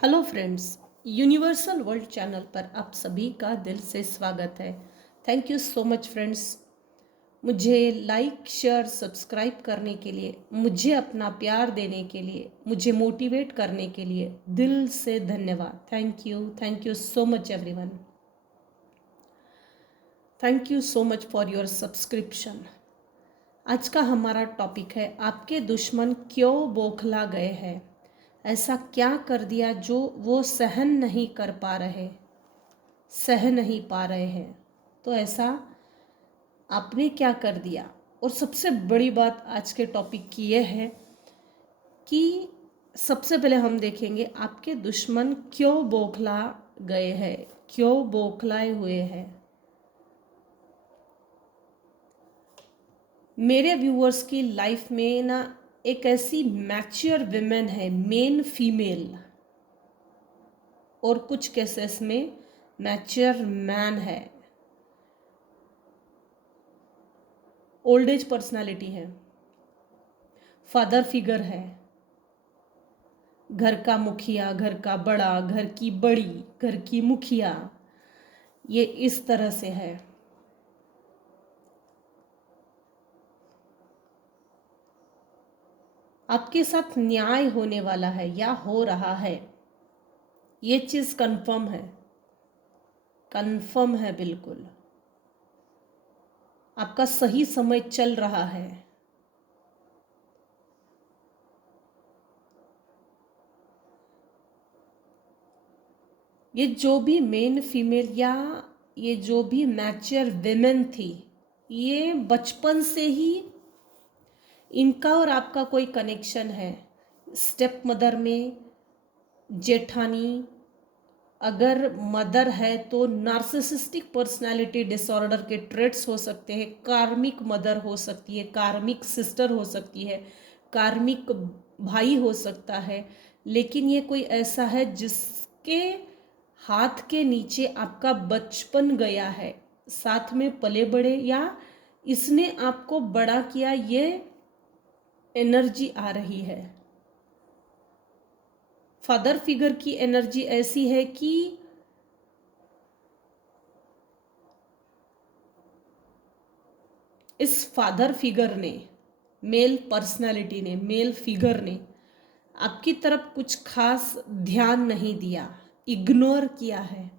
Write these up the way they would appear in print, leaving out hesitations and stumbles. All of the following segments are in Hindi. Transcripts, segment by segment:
Hello friends, universal world channel पर आप सभी का दिल से स्वागत है। Thank you so much friends. मुझे लाइक शेयर सब्सक्राइब करने के लिए, मुझे अपना प्यार देने के लिए, मुझे मोटिवेट करने के लिए दिल से धन्यवाद। Thank you so much everyone. Thank you so much for your subscription. आज का हमारा टॉपिक है, आपके दुश्मन क्यों बौखला गए हैं। ऐसा क्या कर दिया जो वो सहन नहीं पा रहे हैं। तो ऐसा आपने क्या कर दिया। और सबसे बड़ी बात आज के टॉपिक की यह है कि सबसे पहले हम देखेंगे आपके दुश्मन क्यों बौखला गए हैं, क्यों बौखलाए हुए हैं। मेरे व्यूअर्स की लाइफ में ना एक ऐसी मैच्योर विमेन है, मेन फीमेल, और कुछ केसेस में मैच्योर मैन है, ओल्ड एज पर्सनालिटी है, फादर फिगर है, घर का मुखिया, घर का बड़ा, घर की बड़ी, घर की मुखिया, ये इस तरह से है। आपके साथ न्याय होने वाला है या हो रहा है, ये चीज कंफर्म है बिल्कुल। आपका सही समय चल रहा है। ये जो भी मेन फीमेल या ये जो भी मैच्योर विमेन थी, ये बचपन से ही इनका और आपका कोई कनेक्शन है। स्टेप मदर में जेठानी, अगर मदर है तो नार्सिसिस्टिक पर्सनालिटी डिसऑर्डर के ट्रेट्स हो सकते हैं। कार्मिक मदर हो सकती है, कार्मिक सिस्टर हो सकती है, कार्मिक भाई हो सकता है। लेकिन ये कोई ऐसा है जिसके हाथ के नीचे आपका बचपन गया है, साथ में पले बड़े, या इसने आपको बड़ा किया, ये एनर्जी आ रही है। फादर फिगर की एनर्जी ऐसी है कि इस फादर फिगर ने, मेल पर्सनालिटी ने, मेल फिगर ने आपकी तरफ कुछ खास ध्यान नहीं दिया, इग्नोर किया है।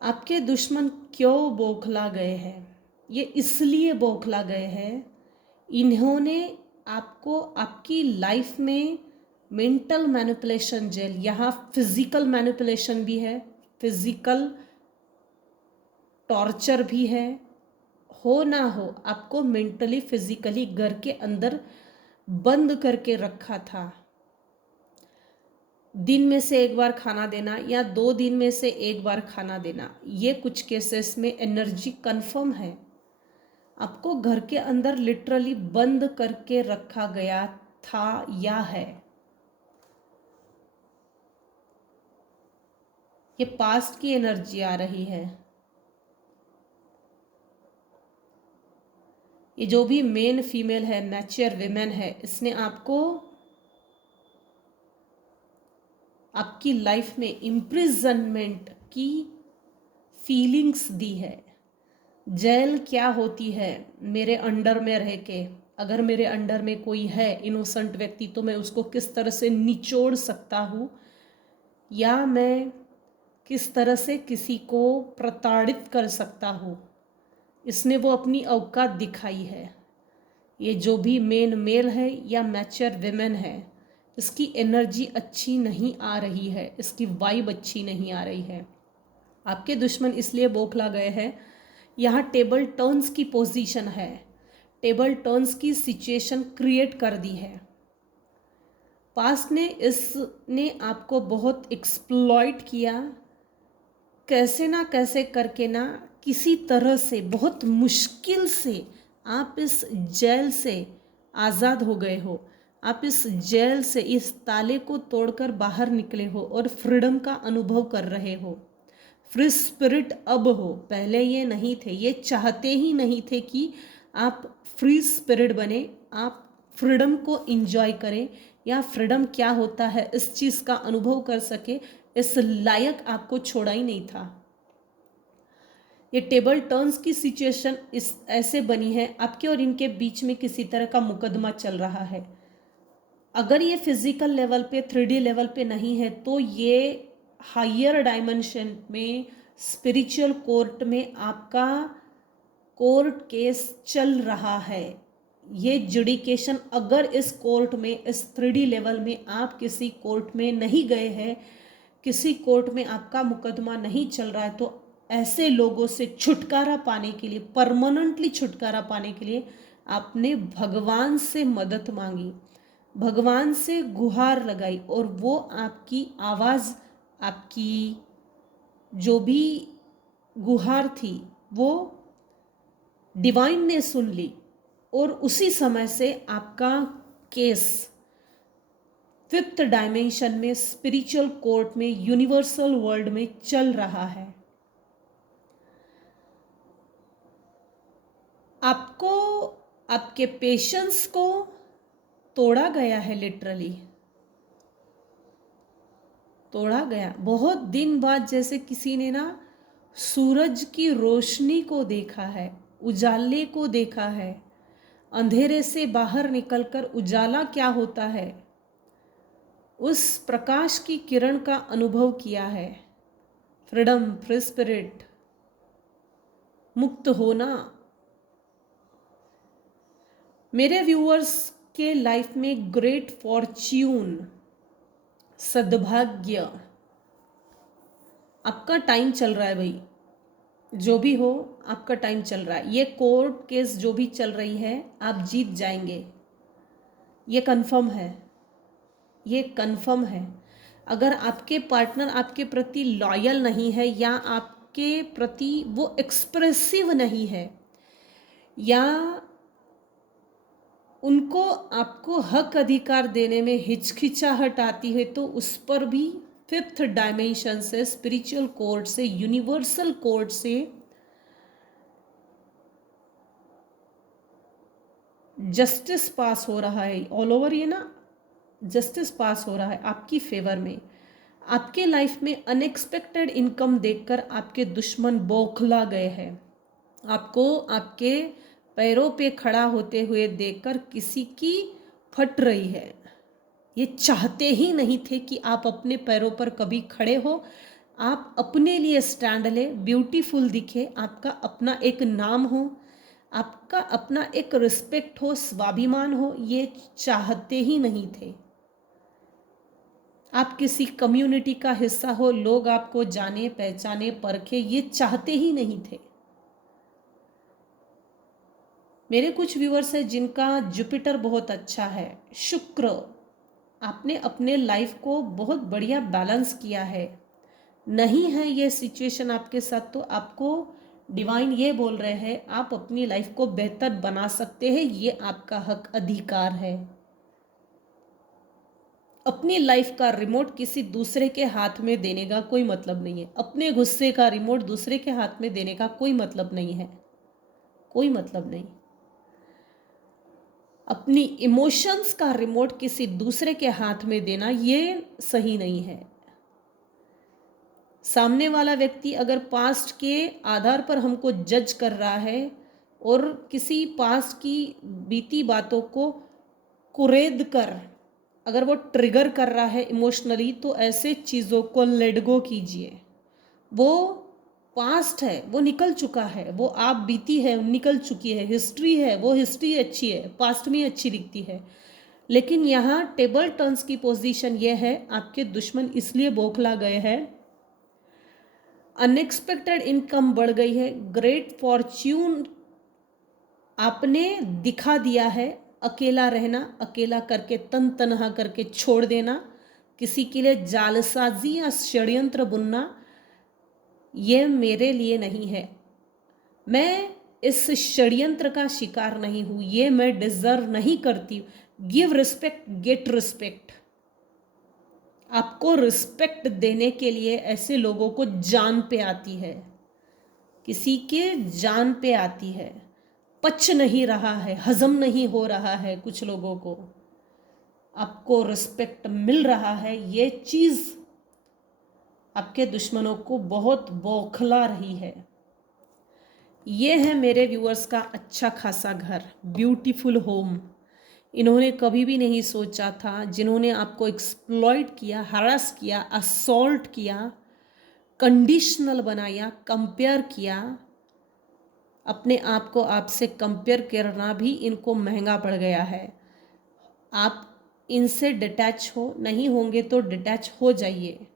आपके दुश्मन क्यों बौखला गए हैं? ये इसलिए बौखला गए हैं, इन्होंने आपको आपकी लाइफ में मेंटल मैनिपुलेशन जेल, यहाँ फिजिकल मैनिपुलेशन भी है, फिजिकल टॉर्चर भी है, हो ना हो आपको मेंटली फिजिकली घर के अंदर बंद करके रखा था। दिन में से एक बार खाना देना या 2 दिन में से एक बार खाना देना, ये कुछ केसेस में एनर्जी कंफर्म है। आपको घर के अंदर लिटरली बंद करके रखा गया था या है। ये पास्ट की एनर्जी आ रही है। ये जो भी मेन फीमेल है, मैच्योर विमेन है, इसने आपको आपकी लाइफ में इम्प्रिजनमेंट की फीलिंग्स दी है। जेल क्या होती है, मेरे अंडर में रह के, अगर मेरे अंडर में कोई है इनोसेंट व्यक्ति, तो मैं उसको किस तरह से निचोड़ सकता हूँ, या मैं किस तरह से किसी को प्रताड़ित कर सकता हूँ, इसने वो अपनी औकात दिखाई है। ये जो भी मेन मेल है या मैच्योर विमेन है, इसकी एनर्जी अच्छी नहीं आ रही है, इसकी वाइब अच्छी नहीं आ रही है। आपके दुश्मन इसलिए बौखला गए हैं, यहाँ टेबल टर्न्स की पोजीशन है, टेबल टर्न्स की सिचुएशन क्रिएट कर दी है। पास्ट ने इसने आपको बहुत एक्सप्लॉइट किया, कैसे ना कैसे करके ना, किसी तरह से बहुत मुश्किल से आप इस जेल से आज़ाद हो गए हो। आप इस जेल से, इस ताले को तोड़कर बाहर निकले हो और फ्रीडम का अनुभव कर रहे हो। फ्री स्पिरिट अब हो, पहले ये नहीं थे, ये चाहते ही नहीं थे कि आप फ्री स्पिरिट बने, आप फ्रीडम को इंजॉय करें। या फ्रीडम क्या होता है इस चीज़ का अनुभव कर सके, इस लायक आपको छोड़ा ही नहीं था। ये टेबल टर्न्स की सिचुएशन इस ऐसे बनी है, आपके और इनके बीच में किसी तरह का मुकदमा चल रहा है। अगर ये फिजिकल लेवल पे 3D लेवल पे नहीं है तो ये हायर डायमेंशन में स्पिरिचुअल कोर्ट में आपका कोर्ट केस चल रहा है। ये जुडिकेशन अगर इस कोर्ट में, इस 3D लेवल में आप किसी कोर्ट में नहीं गए हैं, किसी कोर्ट में आपका मुकदमा नहीं चल रहा है, तो ऐसे लोगों से छुटकारा पाने के लिए, परमानेंटली छुटकारा पाने के लिए आपने भगवान से मदद मांगी, भगवान से गुहार लगाई, और वो आपकी आवाज़, आपकी जो भी गुहार थी वो डिवाइन ने सुन ली, और उसी समय से आपका केस 5th डायमेंशन में, स्पिरिचुअल कोर्ट में, यूनिवर्सल वर्ल्ड में चल रहा है। आपको आपके पेशेंस को तोड़ा गया है, लिटरली तोड़ा गया। बहुत दिन बाद जैसे किसी ने ना सूरज की रोशनी को देखा है, उजाले को देखा है, अंधेरे से बाहर निकलकर उजाला क्या होता है, उस प्रकाश की किरण का अनुभव किया है। फ्रीडम, फ्री स्पिरिट, मुक्त होना। मेरे व्यूअर्स के लाइफ में ग्रेट फॉर्च्यून, सद्भाग्य, आपका टाइम चल रहा है भाई, जो भी हो आपका टाइम चल रहा है। ये कोर्ट केस जो भी चल रही है आप जीत जाएंगे, ये कंफर्म है, ये कंफर्म है। अगर आपके पार्टनर आपके प्रति लॉयल नहीं है, या आपके प्रति वो एक्सप्रेसिव नहीं है, या उनको आपको हक अधिकार देने में हिचकिचाहट आती है, तो उस पर भी 5th डायमेंशन से, स्पिरिचुअल कोर्ट से, यूनिवर्सल कोर्ट से जस्टिस पास हो रहा है। ऑल ओवर ये ना जस्टिस पास हो रहा है आपकी फेवर में। आपके लाइफ में अनएक्सपेक्टेड इनकम देखकर आपके दुश्मन बौखला गए हैं। आपको आपके पैरों पे खड़ा होते हुए देखकर किसी की फट रही है। ये चाहते ही नहीं थे कि आप अपने पैरों पर कभी खड़े हो, आप अपने लिए स्टैंड ले, ब्यूटीफुल दिखे, आपका अपना एक नाम हो, आपका अपना एक रिस्पेक्ट हो, स्वाभिमान हो। ये चाहते ही नहीं थे। आप किसी कम्युनिटी का हिस्सा हो, लोग आपको जाने पहचाने परखे, ये चाहते ही नहीं थे। मेरे कुछ व्यूअर्स हैं जिनका जुपिटर बहुत अच्छा है, शुक्र, आपने अपने लाइफ को बहुत बढ़िया बैलेंस किया है। नहीं है ये सिचुएशन आपके साथ, तो आपको डिवाइन ये बोल रहे हैं आप अपनी लाइफ को बेहतर बना सकते हैं, ये आपका हक अधिकार है। अपनी लाइफ का रिमोट किसी दूसरे के हाथ में देने का कोई मतलब नहीं है। अपने गुस्से का रिमोट दूसरे के हाथ में देने का कोई मतलब नहीं है, कोई मतलब नहीं। अपनी इमोशंस का रिमोट किसी दूसरे के हाथ में देना ये सही नहीं है। सामने वाला व्यक्ति अगर पास्ट के आधार पर हमको जज कर रहा है और किसी पास्ट की बीती बातों को कुरेद कर अगर वो ट्रिगर कर रहा है इमोशनली, तो ऐसे चीज़ों को लेट गो कीजिए। वो पास्ट है, वो निकल चुका है, वो आप बीती है निकल चुकी है, हिस्ट्री है, वो हिस्ट्री अच्छी है, पास्ट में अच्छी दिखती है। लेकिन यहाँ टेबल टर्न्स की पोजीशन ये है, आपके दुश्मन इसलिए बौखला गए हैं, अनएक्सपेक्टेड इनकम बढ़ गई है, ग्रेट फॉर्च्यून आपने दिखा दिया है। अकेला रहना, अकेला करके तन तनहा करके छोड़ देना, किसी के लिए जालसाजी या षड्यंत्र बुनना, ये मेरे लिए नहीं है। मैं इस षड्यंत्र का शिकार नहीं हूँ, ये मैं डिजर्व नहीं करती। Give respect, get respect. आपको रिस्पेक्ट देने के लिए ऐसे लोगों को जान पे आती है, किसी के जान पे आती है। पच नहीं रहा है, हजम नहीं हो रहा है कुछ लोगों को। आपको रिस्पेक्ट मिल रहा है, ये चीज़ आपके दुश्मनों को बहुत बौखला रही है। ये है मेरे व्यूअर्स का अच्छा खासा घर, ब्यूटीफुल होम। इन्होंने कभी भी नहीं सोचा था, जिन्होंने आपको एक्सप्लॉइट किया, हरास किया, असॉल्ट किया, कंडीशनल बनाया, कंपेयर किया, अपने आप को आपसे कंपेयर करना भी इनको महंगा पड़ गया है। आप इनसे डिटैच हो, नहीं होंगे तो डिटैच हो जाइए।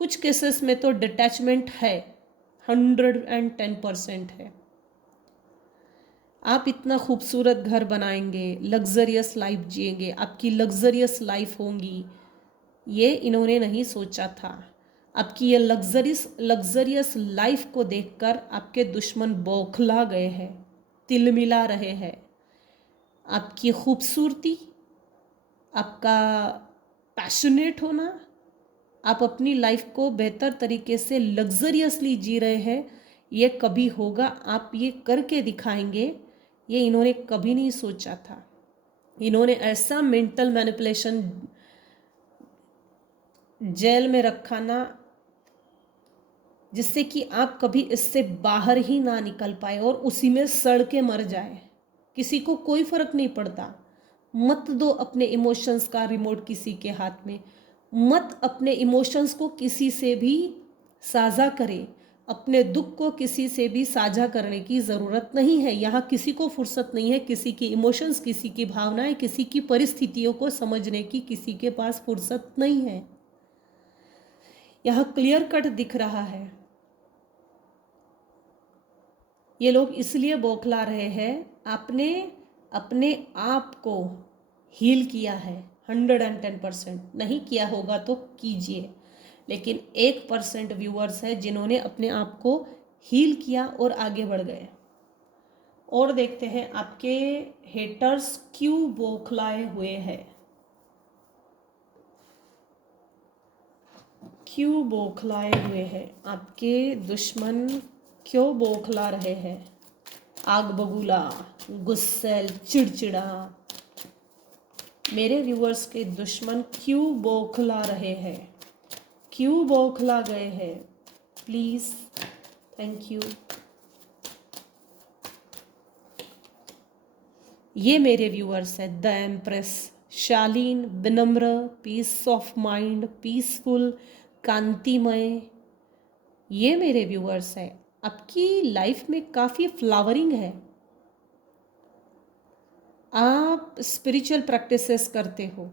कुछ केसेस में तो डिटैचमेंट है, 110% है। आप इतना खूबसूरत घर बनाएंगे, लग्जरियस लाइफ जिएंगे, आपकी लग्जरियस लाइफ होंगी, ये इन्होंने नहीं सोचा था। आपकी ये लग्जरियस लाइफ को देखकर आपके दुश्मन बौखला गए हैं, तिलमिला रहे हैं। आपकी खूबसूरती, आपका पैशनेट होना, आप अपनी लाइफ को बेहतर तरीके से लग्जरियसली जी रहे हैं, ये कभी होगा, आप ये करके दिखाएंगे, ये इन्होंने कभी नहीं सोचा था। इन्होंने ऐसा मेंटल मैनिपुलेशन जेल में रखा ना, जिससे कि आप कभी इससे बाहर ही ना निकल पाए और उसी में सड़ के मर जाए। किसी को कोई फर्क नहीं पड़ता। मत दो अपने इमोशंस का रिमोट किसी के हाथ में। मत अपने इमोशंस को किसी से भी साझा करें। अपने दुख को किसी से भी साझा करने की ज़रूरत नहीं है। यहाँ किसी को फुर्सत नहीं है, किसी की इमोशंस, किसी की भावनाएं, किसी की परिस्थितियों को समझने की किसी के पास फुर्सत नहीं है। यहाँ क्लियर कट दिख रहा है। ये लोग इसलिए बौखला रहे हैं, आपने अपने आप को हील किया है 110%। नहीं किया होगा तो कीजिए, लेकिन 1% व्यूअर्स है जिन्होंने अपने आप को हील किया और आगे बढ़ गए। और देखते हैं आपके हेटर्स क्यों बौखलाए हुए हैं, क्यों बौखलाए हुए हैं, आपके दुश्मन क्यों बौखला रहे हैं। आग बबूला, गुस्सैल, चिड़चिड़ा, मेरे व्यूअर्स के दुश्मन क्यों बौखला रहे हैं, क्यों बौखला गए हैं। Please, thank you. ये मेरे व्यूअर्स है, द एम्प्रेस, शालीन, विनम्र, पीस ऑफ माइंड, पीसफुल, कांतिमय, ये मेरे व्यूअर्स है। आपकी लाइफ में काफ़ी फ्लावरिंग है। आप स्पिरिचुअल प्रैक्टिसेस करते हो,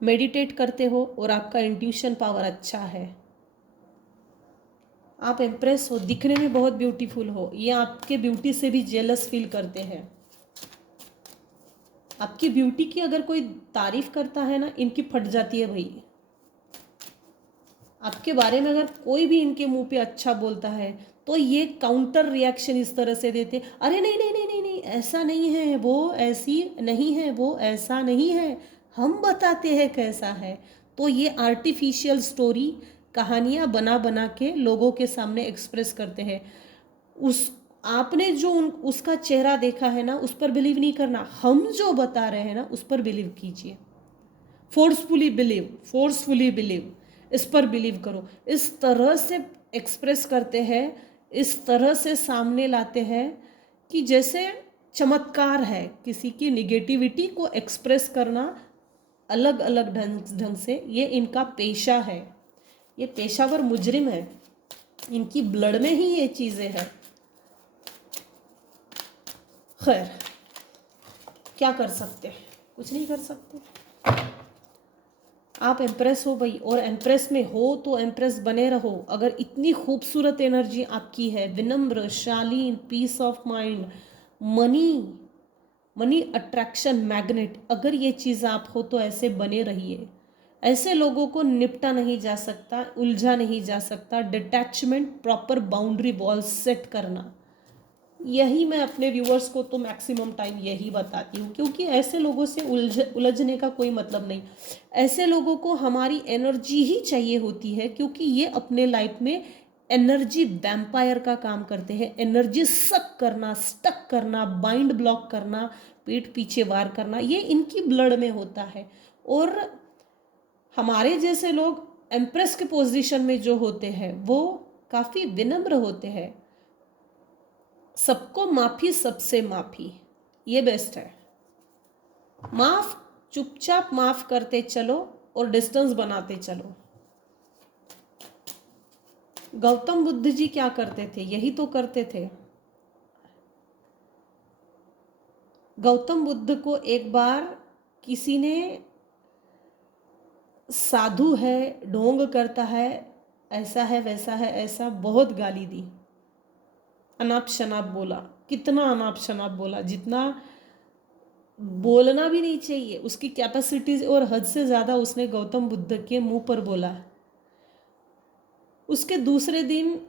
मेडिटेट करते हो और आपका इंट्यूशन पावर अच्छा है। आप इम्प्रेस हो, दिखने में बहुत ब्यूटीफुल हो, ये आपके ब्यूटी से भी जेलस फील करते हैं। आपकी ब्यूटी की अगर कोई तारीफ करता है ना, इनकी फट जाती है भाई। आपके बारे में अगर कोई भी इनके मुंह पे अच्छा बोलता है तो ये काउंटर रिएक्शन इस तरह से देते, अरे नहीं नहीं नहीं नहीं नहीं, ऐसा नहीं है, वो ऐसी नहीं है, वो ऐसा नहीं है, हम बताते हैं कैसा है। तो ये आर्टिफिशियल स्टोरी, कहानियाँ बना बना के लोगों के सामने एक्सप्रेस करते हैं। उस आपने जो उसका चेहरा देखा है ना, उस पर बिलीव नहीं करना, हम जो बता रहे हैं ना उस पर बिलीव कीजिए। फोर्सफुली बिलीव, इस पर बिलीव करो। इस तरह से एक्सप्रेस करते हैं, इस तरह से सामने लाते हैं कि जैसे चमत्कार है। किसी की निगेटिविटी को एक्सप्रेस करना अलग अलग ढंग से, ये इनका पेशा है। ये पेशावर मुजरिम है, इनकी ब्लड में ही ये चीज़ें हैं। खैर, क्या कर सकते हैं, कुछ नहीं कर सकते। आप एम्प्रेस हो भाई, और एम्प्रेस में हो तो एम्प्रेस बने रहो। अगर इतनी खूबसूरत एनर्जी आपकी है, विनम्र, शालीन, peace of mind, money attraction magnet, अगर ये चीज़ आप हो तो ऐसे बने रहिए। ऐसे लोगों को निपटा नहीं जा सकता, उलझा नहीं जा सकता। Detachment, proper boundary wall set करना, यही मैं अपने व्यूअर्स को तो मैक्सिमम टाइम यही बताती हूँ, क्योंकि ऐसे लोगों से उलझने का कोई मतलब नहीं। ऐसे लोगों को हमारी एनर्जी ही चाहिए होती है, क्योंकि ये अपने लाइफ में एनर्जी वैम्पायर का काम करते हैं। एनर्जी सक करना, स्टक करना, बाइंड ब्लॉक करना, पीठ पीछे वार करना, ये इनकी ब्लड में होता है। और हमारे जैसे लोग एम्प्रेस के पोजीशन में जो होते हैं वो काफ़ी विनम्र होते हैं। सबको माफ़ी, सबसे माफ़ी, ये बेस्ट है। माफ़, चुपचाप माफ़ करते चलो और डिस्टेंस बनाते चलो। गौतम बुद्ध जी क्या करते थे? यही तो करते थे। गौतम बुद्ध को एक बार किसी ने साधु है, ढोंग करता है, ऐसा है वैसा है, ऐसा बहुत गाली दी, अनाप शनाप बोला। कितना अनाप शनाप बोला, जितना बोलना भी नहीं चाहिए, उसकी कैपेसिटी और हद से ज़्यादा उसने गौतम बुद्ध के मुंह पर बोला। उसके दूसरे दिन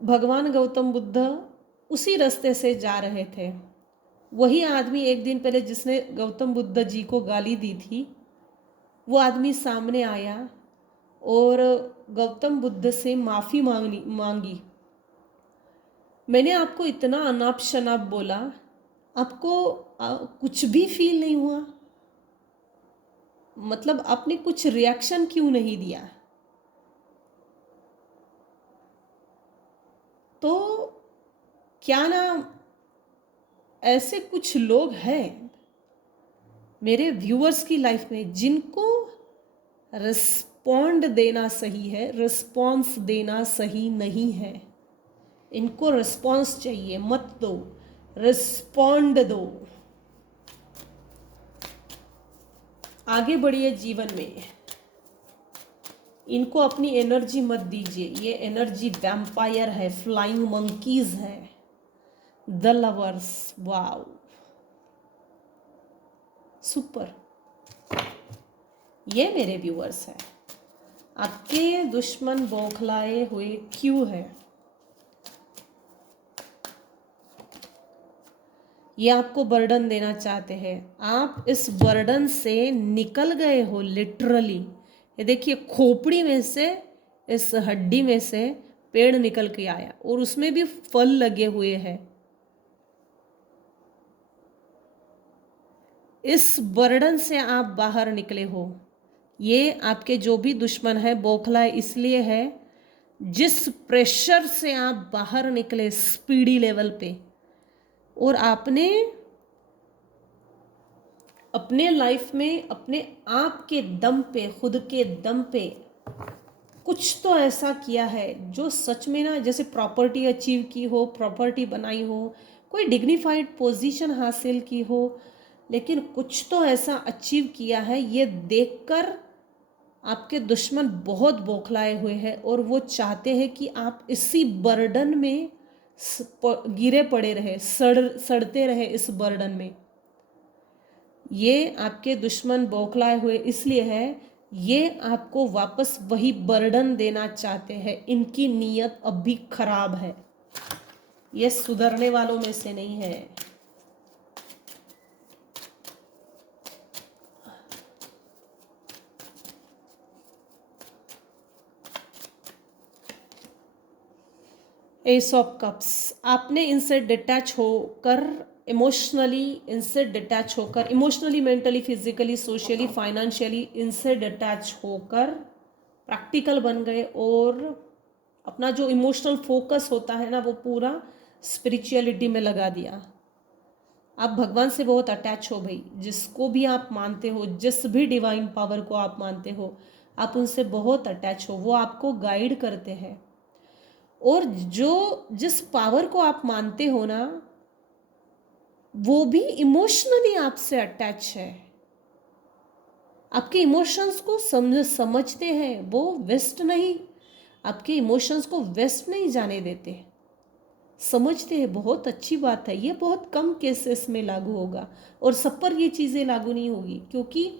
भगवान गौतम बुद्ध उसी रास्ते से जा रहे थे। वही आदमी एक दिन पहले जिसने गौतम बुद्ध जी को गाली दी थी, वो आदमी सामने आया और गौतम बुद्ध से माफ़ी मांगी। मैंने आपको इतना अनाप शनाप बोला, आपको कुछ भी फील नहीं हुआ? मतलब आपने कुछ रिएक्शन क्यों नहीं दिया? तो क्या ना, ऐसे कुछ लोग हैं मेरे व्यूअर्स की लाइफ में जिनको रिस्पॉन्ड देना सही है, रिस्पॉन्स देना सही नहीं है। इनको रिस्पॉन्स चाहिए, मत दो, रिस्पॉन्ड दो। आगे बढ़िए जीवन में। इनको अपनी एनर्जी मत दीजिए, ये एनर्जी वैम्पायर है, फ्लाइंग मंकीज है। The lovers, wow, super. ये मेरे व्यूअर्स हैं। आपके दुश्मन बौखलाए हुए क्यों है? ये आपको बर्डन देना चाहते हैं। आप इस बर्डन से निकल गए हो लिटरली। ये देखिए, खोपड़ी में से, इस हड्डी में से पेड़ निकल के आया और उसमें भी फल लगे हुए हैं। इस बर्डन से आप बाहर निकले हो। ये आपके जो भी दुश्मन है बौखलाए इसलिए है, जिस प्रेशर से आप बाहर निकले स्पीडी लेवल पे, और आपने अपने लाइफ में अपने आप के दम पे, खुद के दम पे कुछ तो ऐसा किया है जो सच में ना, जैसे प्रॉपर्टी अचीव की हो, प्रॉपर्टी बनाई हो, कोई डिग्निफाइड पोजीशन हासिल की हो, लेकिन कुछ तो ऐसा अचीव किया है, ये देखकर आपके दुश्मन बहुत बौखलाए हुए हैं और वो चाहते हैं कि आप इसी बर्डन में गिरे पड़े रहे, सड़ते रहे इस बर्डन में। ये आपके दुश्मन बौखलाए हुए इसलिए है, ये आपको वापस वही बर्डन देना चाहते हैं। इनकी नीयत अब भी खराब है, ये सुधरने वालों में से नहीं है। एस ऑफ कप्स, आपने इनसे डिटैच होकर, emotionally, mentally, physically, socially, financially इनसे डिटैच होकर प्रैक्टिकल बन गए और अपना जो इमोशनल फोकस होता है ना, वो पूरा स्पिरिचुअलिटी में लगा दिया। आप भगवान से बहुत अटैच हो भाई। जिसको भी आप मानते हो, जिस भी डिवाइन पावर को आप मानते हो, आप उनसे बहुत अटैच हो। वो आपको गाइड करते हैं। और जिस पावर को आप मानते हो ना, वो भी इमोशनली आपसे अटैच है। आपके इमोशंस को समझते हैं, वो वेस्ट नहीं, आपके इमोशंस को वेस्ट नहीं जाने देते, समझते हैं। बहुत अच्छी बात है। ये बहुत कम केसेस में लागू होगा और सब पर ये चीज़ें लागू नहीं होगी, क्योंकि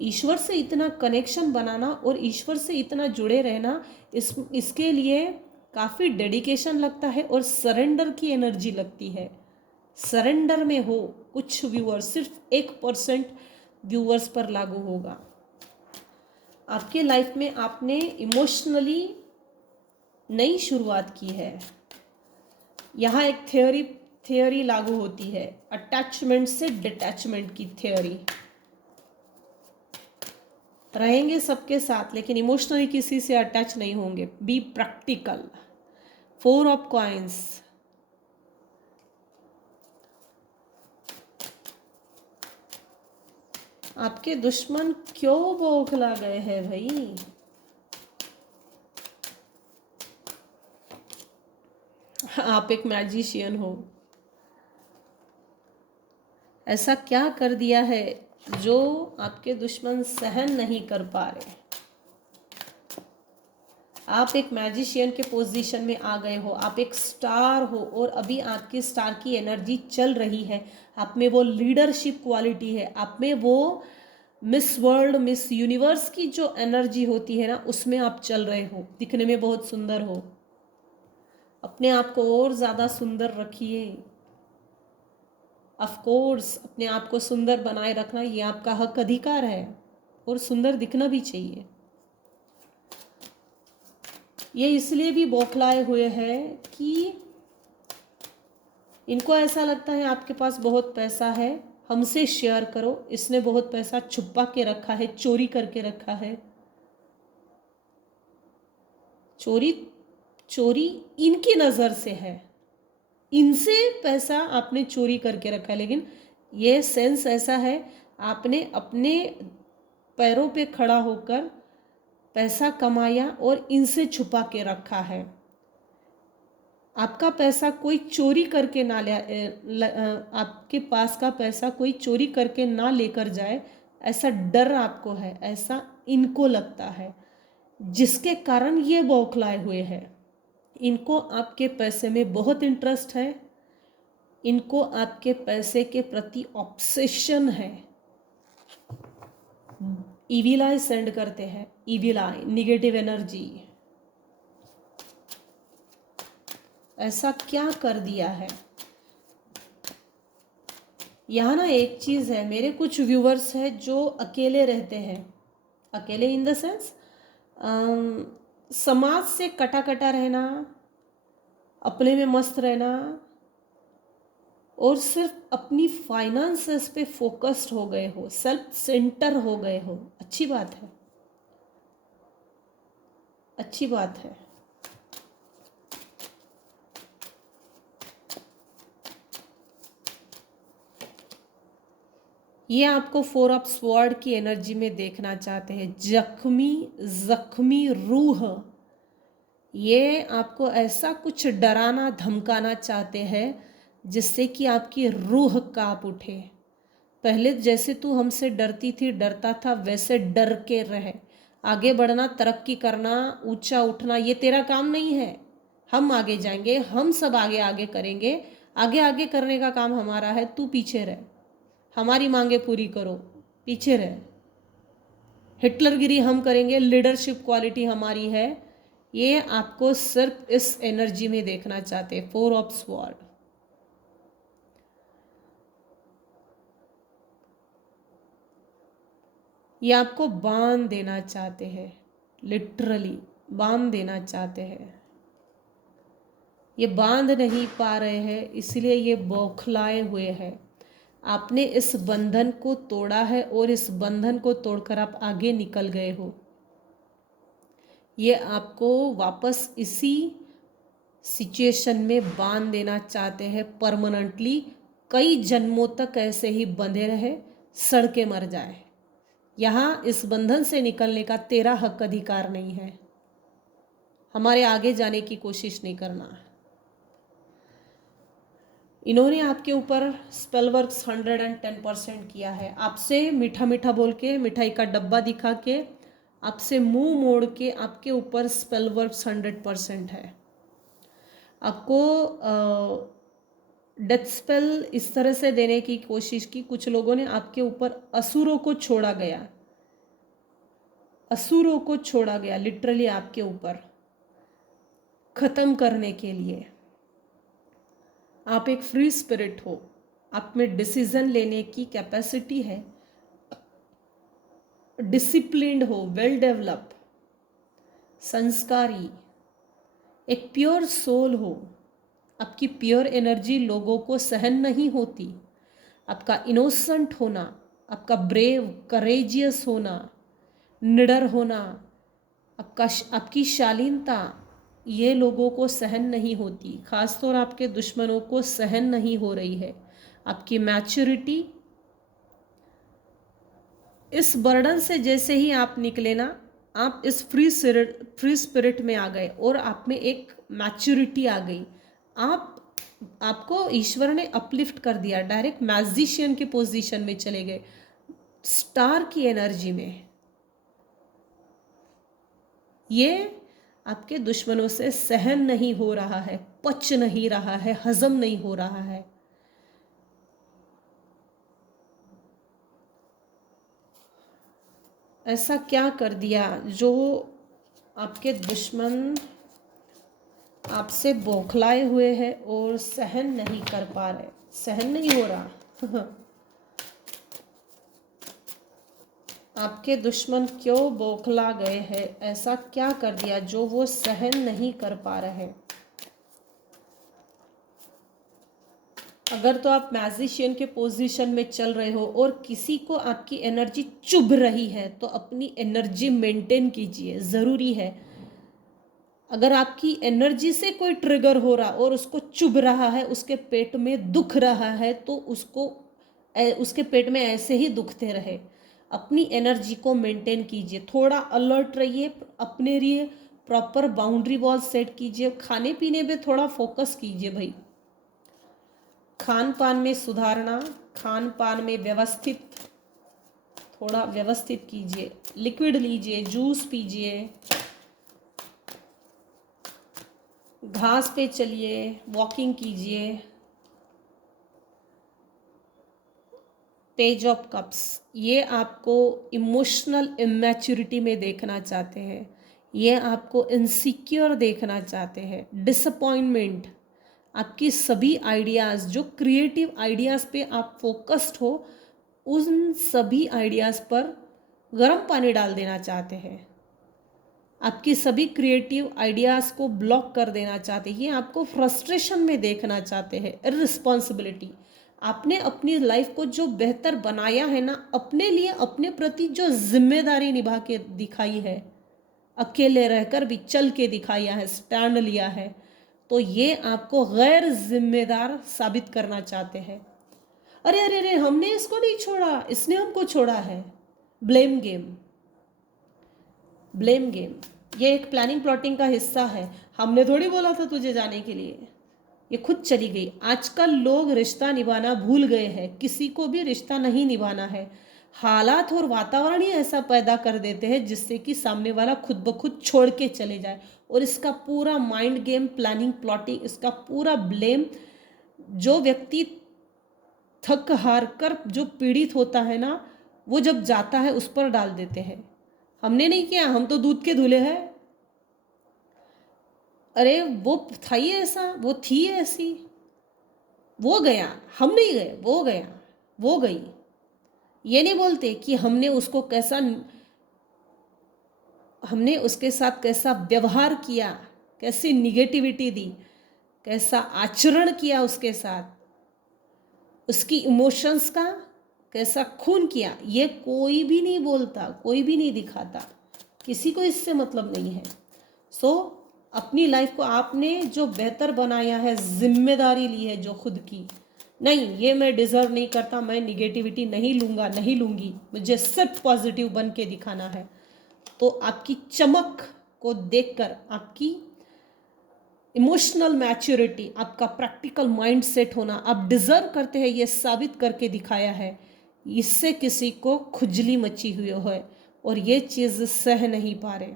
ईश्वर से इतना कनेक्शन बनाना और ईश्वर से इतना जुड़े रहना, इसके लिए काफ़ी डेडिकेशन लगता है और सरेंडर की एनर्जी लगती है। सरेंडर में हो। कुछ व्यूअर्स, सिर्फ 1% व्यूअर्स पर लागू होगा। आपके लाइफ में आपने इमोशनली नई शुरुआत की है। यहाँ एक थ्योरी थियोरी लागू होती है, अटैचमेंट से डिटैचमेंट की थियोरी। रहेंगे सबके साथ लेकिन इमोशनली किसी से अटैच नहीं होंगे। Be practical. 4 of coins. आपके दुश्मन क्यों बौखला गए हैं भाई? आप एक मैजिशियन हो, ऐसा क्या कर दिया है जो आपके दुश्मन सहन नहीं कर पा रहे? आप एक मैजिशियन के पोजीशन में आ गए हो, आप एक स्टार हो और अभी आपकी स्टार की एनर्जी चल रही है। आप में वो लीडरशिप क्वालिटी है, आप में वो मिस वर्ल्ड मिस यूनिवर्स की जो एनर्जी होती है ना, उसमें आप चल रहे हो। दिखने में बहुत सुंदर हो, अपने आप को और ज़्यादा सुंदर रखिए। ऑफ कोर्स अपने आप को सुंदर बनाए रखना ये आपका हक अधिकार है, और सुंदर दिखना भी चाहिए। ये इसलिए भी बौखलाए हुए हैं कि इनको ऐसा लगता है आपके पास बहुत पैसा है, हमसे शेयर करो। इसने बहुत पैसा छुपा के रखा है, चोरी करके रखा है। चोरी चोरी इनकी नज़र से है, इनसे पैसा आपने चोरी करके रखा है। लेकिन ये सेंस ऐसा है, आपने अपने पैरों पे खड़ा होकर पैसा कमाया और इनसे छुपा के रखा है। आपका पैसा कोई चोरी करके ना आपके पास का पैसा कोई चोरी करके ना लेकर जाए, ऐसा डर आपको है, ऐसा इनको लगता है, जिसके कारण ये बौखलाए हुए हैं। इनको आपके पैसे में बहुत इंटरेस्ट है, इनको आपके पैसे के प्रति ऑब्सेशन है। इविल आई सेंड करते हैं, इविल आई, निगेटिव एनर्जी। ऐसा क्या कर दिया है? यहाँ ना एक चीज़ है, मेरे कुछ व्यूवर्स हैं जो अकेले रहते हैं। अकेले इन द सेंस समाज से कटा कटा रहना, अपने में मस्त रहना, और सिर्फ अपनी फाइनेंसेस पे फोकस्ड हो गए हो, सेल्फ सेंटर हो गए हो। अच्छी बात है, अच्छी बात है। ये आपको 4 ऑफ स्वॉर्ड की एनर्जी में देखना चाहते हैं। जख्मी जख्मी रूह, ये आपको ऐसा कुछ डराना धमकाना चाहते हैं जिससे कि आपकी रूह कांप उठे। पहले जैसे तू हमसे डरती थी, डरता था, वैसे डर के रहे। आगे बढ़ना, तरक्की करना, ऊंचा उठना ये तेरा काम नहीं है। हम आगे जाएंगे, हम सब आगे आगे करेंगे। आगे आगे करने का काम हमारा है, तू पीछे रह। हमारी मांगे पूरी करो, पीछे रह। हिटलरगिरी हम करेंगे, लीडरशिप क्वालिटी हमारी है। ये आपको सिर्फ इस एनर्जी में देखना चाहते हैं। 4 ऑफ स्वॉर्ड। ये आपको बांध देना चाहते हैं, लिटरली बांध देना चाहते हैं। ये बांध नहीं पा रहे हैं, इसलिए ये बौखलाए हुए हैं। आपने इस बंधन को तोड़ा है और इस बंधन को तोड़कर आप आगे निकल गए हो। ये आपको वापस इसी सिचुएशन में बांध देना चाहते हैं परमानेंटली। कई जन्मों तक ऐसे ही बंधे रहे, सड़ के मर जाए। यहाँ इस बंधन से निकलने का तेरा हक अधिकार नहीं है। हमारे आगे जाने की कोशिश नहीं करना। इन्होंने आपके ऊपर स्पेल वर्क 110% किया है। आपसे मीठा मीठा बोल के, मिठाई का डब्बा दिखा के, आपसे मुंह मोड़ के आपके ऊपर स्पेल वर्क 100% है। आपको डेथ स्पेल इस तरह से देने की कोशिश की, कुछ लोगों ने आपके ऊपर असुरों को छोड़ा गया, असुरों को छोड़ा गया लिटरली आपके ऊपर खत्म करने के लिए। आप एक फ्री स्पिरिट हो, आप में डिसीजन लेने की कैपेसिटी है, डिसिप्लिन्ड हो, वेल डेवलप, संस्कारी, एक प्योर सोल हो। आपकी प्योर एनर्जी लोगों को सहन नहीं होती। आपका इनोसेंट होना, आपका ब्रेव करेजियस होना, निडर होना, आपकी शालीनता, ये लोगों को सहन नहीं होती। खासतौर आपके दुश्मनों को सहन नहीं हो रही है। आपकी मैच्योरिटी, इस बर्डन से जैसे ही आप निकले ना, आप इस फ्री स्पिरिट में आ गए और आप में एक मैच्योरिटी आ गई। आपको ईश्वर ने अपलिफ्ट कर दिया, डायरेक्ट मैजिशियन के पोजीशन में चले गए, स्टार की एनर्जी में। ये आपके दुश्मनों से सहन नहीं हो रहा है, पच नहीं रहा है, हजम नहीं हो रहा है। ऐसा क्या कर दिया जो आपके दुश्मन आपसे बौखलाए हुए हैं और सहन नहीं कर पा रहे, सहन नहीं हो रहा। आपके दुश्मन क्यों बौखला गए हैं? ऐसा क्या कर दिया जो वो सहन नहीं कर पा रहे? अगर तो आप मैजिशियन के पोजीशन में चल रहे हो और किसी को आपकी एनर्जी चुभ रही है, तो अपनी एनर्जी मेंटेन कीजिए, ज़रूरी है। अगर आपकी एनर्जी से कोई ट्रिगर हो रहा और उसको चुभ रहा है, उसके पेट में दुख रहा है, तो उसके पेट में ऐसे ही दुखते रहे। अपनी एनर्जी को मेंटेन कीजिए, थोड़ा अलर्ट रहिए, अपने लिए प्रॉपर बाउंड्री वॉल सेट कीजिए, खाने पीने पे थोड़ा फोकस कीजिए भाई। खान पान में सुधारना, खान पान में थोड़ा व्यवस्थित कीजिए, लिक्विड लीजिए, जूस पीजिए, घास पे चलिए, वॉकिंग कीजिए। पेज ऑफ कप्स, ये आपको इमोशनल इमैच्योरिटी में देखना चाहते हैं, ये आपको इनसिक्योर देखना चाहते हैं, डिसअपॉइंटमेंट। आपकी सभी आइडियाज़, जो क्रिएटिव आइडियाज़ पे आप फोकस्ड हो, उन सभी आइडियाज़ पर गर्म पानी डाल देना चाहते हैं। आपकी सभी क्रिएटिव आइडियाज़ को ब्लॉक कर देना चाहते हैं, आपको फ्रस्ट्रेशन में देखना चाहते हैं, इररिस्पॉन्सिबिलिटी। आपने अपनी लाइफ को जो बेहतर बनाया है ना, अपने लिए, अपने प्रति जो जिम्मेदारी निभा के दिखाई है, अकेले रहकर भी चल के दिखाया है, स्टैंड लिया है, तो ये आपको गैर जिम्मेदार साबित करना चाहते हैं। अरे अरे अरे, हमने इसको नहीं छोड़ा, इसने हमको छोड़ा है। ब्लेम गेम, ब्लेम गेम, ये एक प्लानिंग प्लॉटिंग का हिस्सा है। हमने थोड़ी बोला था तुझे जाने के लिए, ये खुद चली गई। आजकल लोग रिश्ता निभाना भूल गए हैं, किसी को भी रिश्ता नहीं निभाना है। हालात और वातावरण ही ऐसा पैदा कर देते हैं जिससे कि सामने वाला खुद ब खुद छोड़ के चले जाए। और इसका पूरा माइंड गेम, प्लानिंग प्लॉटिंग, इसका पूरा ब्लेम जो व्यक्ति थक हार कर जो पीड़ित होता है ना, वो जब जाता है उस पर डाल देते हैं। हमने नहीं किया, हम तो दूध के धुले हैं। अरे वो था ही ऐसा, वो थी ऐसी, वो गया, हम नहीं गए, वो गया, वो गई। ये नहीं बोलते कि हमने उसके साथ कैसा व्यवहार किया, कैसी निगेटिविटी दी, कैसा आचरण किया उसके साथ, उसकी इमोशंस का कैसा खून किया, ये कोई भी नहीं बोलता, कोई भी नहीं दिखाता, किसी को इससे मतलब नहीं है। अपनी लाइफ को आपने जो बेहतर बनाया है, जिम्मेदारी ली है जो खुद की, नहीं ये मैं डिजर्व नहीं करता, मैं निगेटिविटी नहीं लूँगा, नहीं लूँगी, मुझे सिर्फ पॉजिटिव बन के दिखाना है, तो आपकी चमक को देखकर, आपकी इमोशनल मैच्योरिटी, आपका प्रैक्टिकल माइंड सेट होना, आप डिजर्व करते हैं, ये साबित करके दिखाया है। इससे किसी को खुजली मची हुई है और ये चीज़ सह नहीं पा रहे।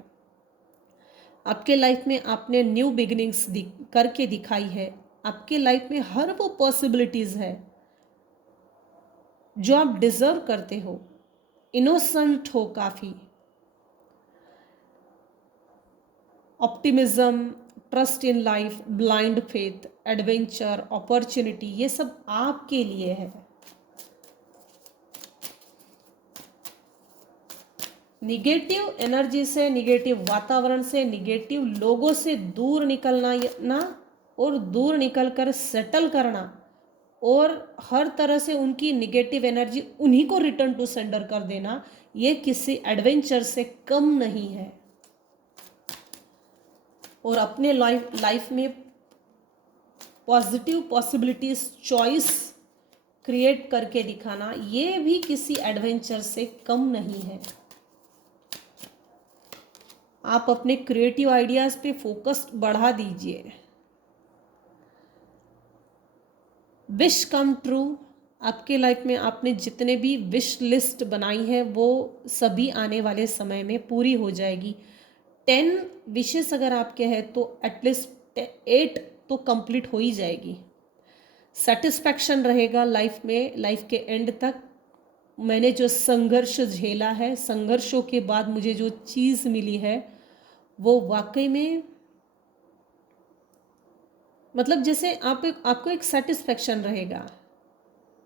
आपके लाइफ में आपने न्यू बिगिनिंग्स करके दिखाई है। आपके लाइफ में हर वो पॉसिबिलिटीज़ है जो आप डिजर्व करते हो। इनोसेंट हो काफ़ी, optimism, trust in life, blind faith, adventure, opportunity, ये सब आपके लिए है। निगेटिव एनर्जी से, निगेटिव वातावरण से, निगेटिव लोगों से दूर निकलना ना और दूर निकलकर सेटल करना और हर तरह से उनकी निगेटिव एनर्जी उन्हीं को रिटर्न टू सेंडर कर देना, ये किसी एडवेंचर से कम नहीं है। और अपने लाइफ में पॉजिटिव पॉसिबिलिटीज चॉइस क्रिएट करके दिखाना, ये भी किसी एडवेंचर से कम नहीं है। आप अपने क्रिएटिव आइडियाज पे फोकस बढ़ा दीजिए। विश कम ट्रू, आपके लाइफ में आपने जितने भी विश लिस्ट बनाई है वो सभी आने वाले समय में पूरी हो जाएगी। 10 विशेस अगर आपके हैं तो एटलीस्ट 8 तो कंप्लीट हो ही जाएगी। सेटिस्फैक्शन रहेगा लाइफ में, लाइफ के एंड तक। मैंने जो संघर्ष झेला है, संघर्षों के बाद मुझे जो चीज़ मिली है वो वाकई में मतलब जैसे आपको एक सेटिस्फैक्शन रहेगा,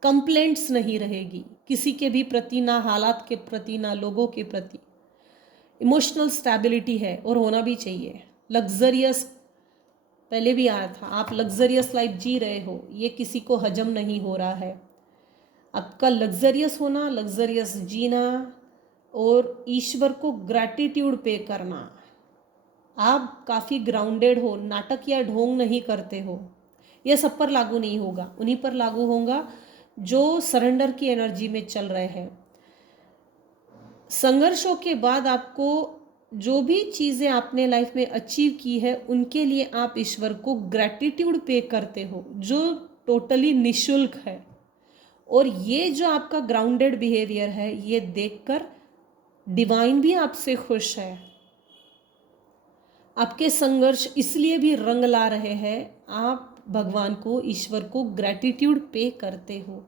कंप्लेंट्स नहीं रहेगी किसी के भी प्रति, ना हालात के प्रति, ना लोगों के प्रति। इमोशनल स्टेबिलिटी है और होना भी चाहिए। लग्जरियस, पहले भी आया था, आप लग्जरियस लाइफ जी रहे हो, ये किसी को हजम नहीं हो रहा है। आपका लग्जरियस होना, लग्जरियस जीना और ईश्वर को ग्रैटिट्यूड पे करना। आप काफ़ी ग्राउंडेड हो, नाटक या ढोंग नहीं करते हो, यह सब पर लागू नहीं होगा, उन्हीं पर लागू होगा जो सरेंडर की एनर्जी में चल रहे हैं। संघर्षों के बाद आपको जो भी चीज़ें आपने लाइफ में अचीव की है उनके लिए आप ईश्वर को ग्रैटिट्यूड पे करते हो, जो टोटली निशुल्क है। और ये जो आपका ग्राउंडेड बिहेवियर है, ये देखकर डिवाइन भी आपसे खुश है। आपके संघर्ष इसलिए भी रंग ला रहे हैं, आप भगवान को, ईश्वर को ग्रैटिट्यूड पे करते हो,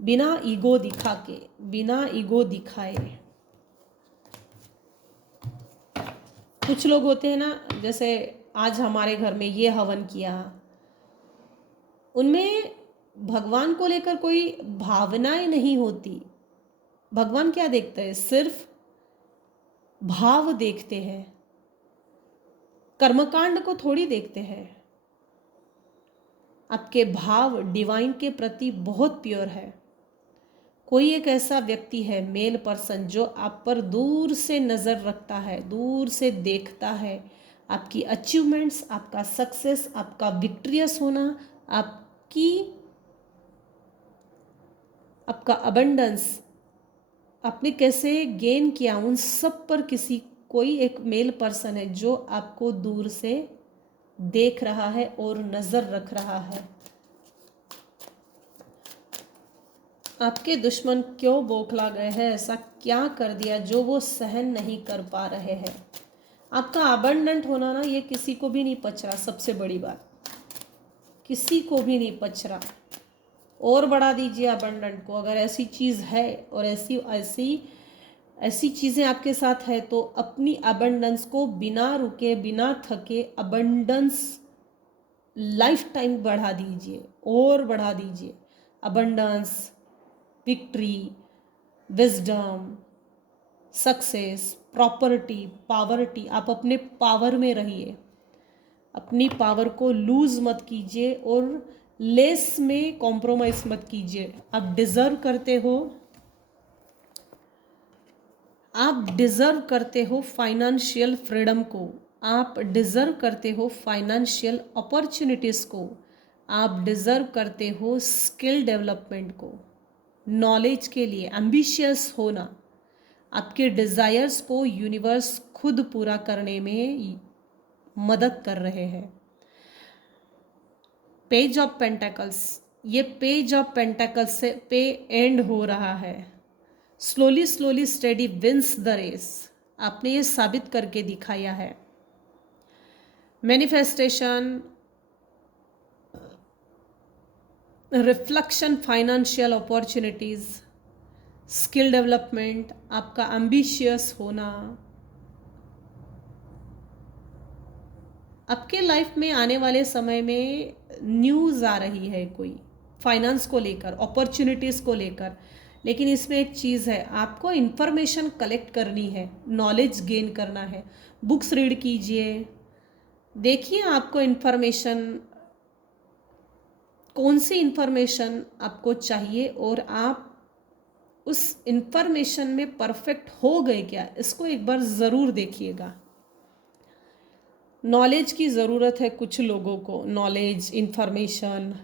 बिना ईगो दिखा के, बिना ईगो दिखाए। कुछ लोग होते हैं ना, जैसे आज हमारे घर में ये हवन किया, उनमें भगवान को लेकर कोई भावनाएं नहीं होती। भगवान क्या देखते हैं? सिर्फ भाव देखते हैं, कर्मकांड को थोड़ी देखते हैं। आपके भाव डिवाइन के प्रति बहुत प्योर है। कोई एक ऐसा व्यक्ति है, मेल पर्सन, जो आप पर दूर से नज़र रखता है, दूर से देखता है, आपकी अचीवमेंट्स, आपका सक्सेस, आपका विक्ट्रियस होना, आपका अबंडेंस, आपने कैसे गेन किया, उन सब पर कोई एक मेल पर्सन है जो आपको दूर से देख रहा है और नज़र रख रहा है। आपके दुश्मन क्यों बौखला गए हैं? ऐसा क्या कर दिया जो वो सहन नहीं कर पा रहे हैं? आपका अबंडेंट होना ना, ये किसी को भी नहीं पच रहा। सबसे बड़ी बात, किसी को भी नहीं पच रहा। और बढ़ा दीजिए अबंडेंट को, अगर ऐसी चीज़ है और ऐसी चीज़ें आपके साथ है तो अपनी अबंडेंस को बिना रुके, बिना थके अबंडेंस लाइफ टाइम बढ़ा दीजिए और बढ़ा दीजिए। Abundance, victory, wisdom, success, property, poverty, आप अपने पावर में रहिए, अपनी पावर को लूज मत कीजिए और लेस में कॉम्प्रोमाइज मत कीजिए। आप डिजर्व करते हो, आप डिजर्व करते हो फाइनेंशियल फ्रीडम को, आप डिजर्व करते हो फाइनेंशियल अपॉर्चुनिटीज़ को, आप डिजर्व करते हो स्किल डेवलपमेंट को, नॉलेज के लिए एम्बिशियस होना। आपके डिज़ायर्स को यूनिवर्स खुद पूरा करने में मदद कर रहे हैं। पेज ऑफ पेंटेकल्स, ये पेज ऑफ पेंटेकल्स से पे एंड हो रहा है। Slowly slowly steady wins the race, आपने ये साबित करके दिखाया है। Manifestation, reflection, financial opportunities, skill development, आपका एम्बिशियस होना, आपके लाइफ में आने वाले समय में न्यूज़ आ रही है कोई फाइनेंस को लेकर, अपॉर्चुनिटीज़ को लेकर। लेकिन इसमें एक चीज़ है, आपको इन्फॉर्मेशन कलेक्ट करनी है, नॉलेज गेन करना है। बुक्स रीड कीजिए, देखिए आपको इन्फॉर्मेशन, कौन सी इन्फॉर्मेशन आपको चाहिए और आप उस इन्फॉर्मेशन में परफेक्ट हो गए क्या, इसको एक बार ज़रूर देखिएगा। नॉलेज की ज़रूरत है कुछ लोगों को, नॉलेज, इन्फॉर्मेशन,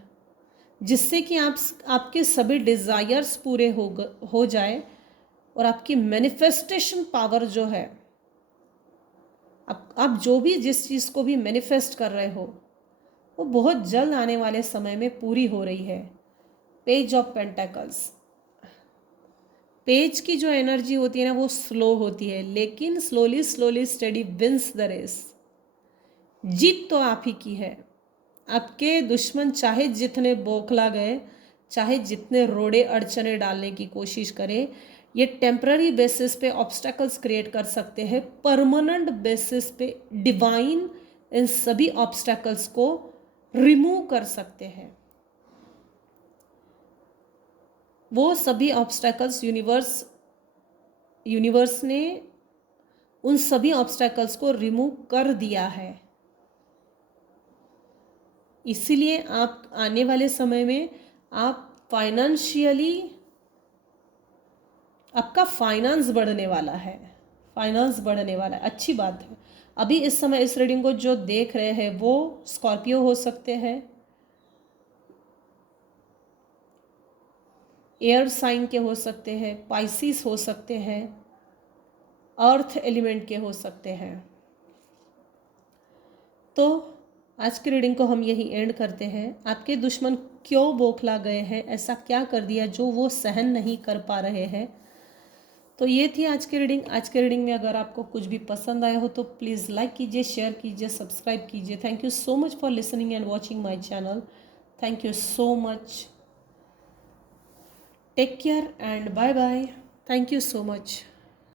जिससे कि आपके सभी डिज़ायर्स पूरे हो जाए और आपकी मैनिफेस्टेशन पावर जो है, आप जो भी जिस चीज़ को भी मैनिफेस्ट कर रहे हो वो बहुत जल्द आने वाले समय में पूरी हो रही है। पेज ऑफ पेंटेकल्स, पेज की जो एनर्जी होती है ना वो स्लो होती है, लेकिन slowly slowly steady wins the race. जीत तो आप ही की है। आपके दुश्मन चाहे जितने बौखला गए, चाहे जितने रोड़े अड़चने डालने की कोशिश करें, ये टेम्पररी बेसिस पे ऑब्स्टेकल्स क्रिएट कर सकते हैं। परमानेंट बेसिस पे डिवाइन इन सभी ऑब्स्टेकल्स को रिमूव कर सकते हैं। वो सभी ऑब्स्टेकल्स यूनिवर्स ने उन सभी ऑब्स्टेकल्स को रिमूव कर दिया है। इसीलिए आप आने वाले समय में आप फाइनेंशियली, आपका फाइनेंस बढ़ने वाला है, फाइनेंस बढ़ने वाला है, अच्छी बात है। अभी इस समय इस रीडिंग को जो देख रहे हैं वो स्कॉर्पियो हो सकते हैं, एयर साइन के हो सकते हैं, पाइसिस हो सकते हैं, अर्थ एलिमेंट के हो सकते हैं। तो आज की रीडिंग को हम यही एंड करते हैं। आपके दुश्मन क्यों बौखला गए हैं, ऐसा क्या कर दिया जो वो सहन नहीं कर पा रहे हैं। तो ये थी आज की रीडिंग। आज की रीडिंग में अगर आपको कुछ भी पसंद आया हो तो प्लीज़ लाइक कीजिए, शेयर कीजिए, सब्सक्राइब कीजिए। Thank you so much for listening and watching my channel. Thank you so much. Take care and bye bye. Thank you so much.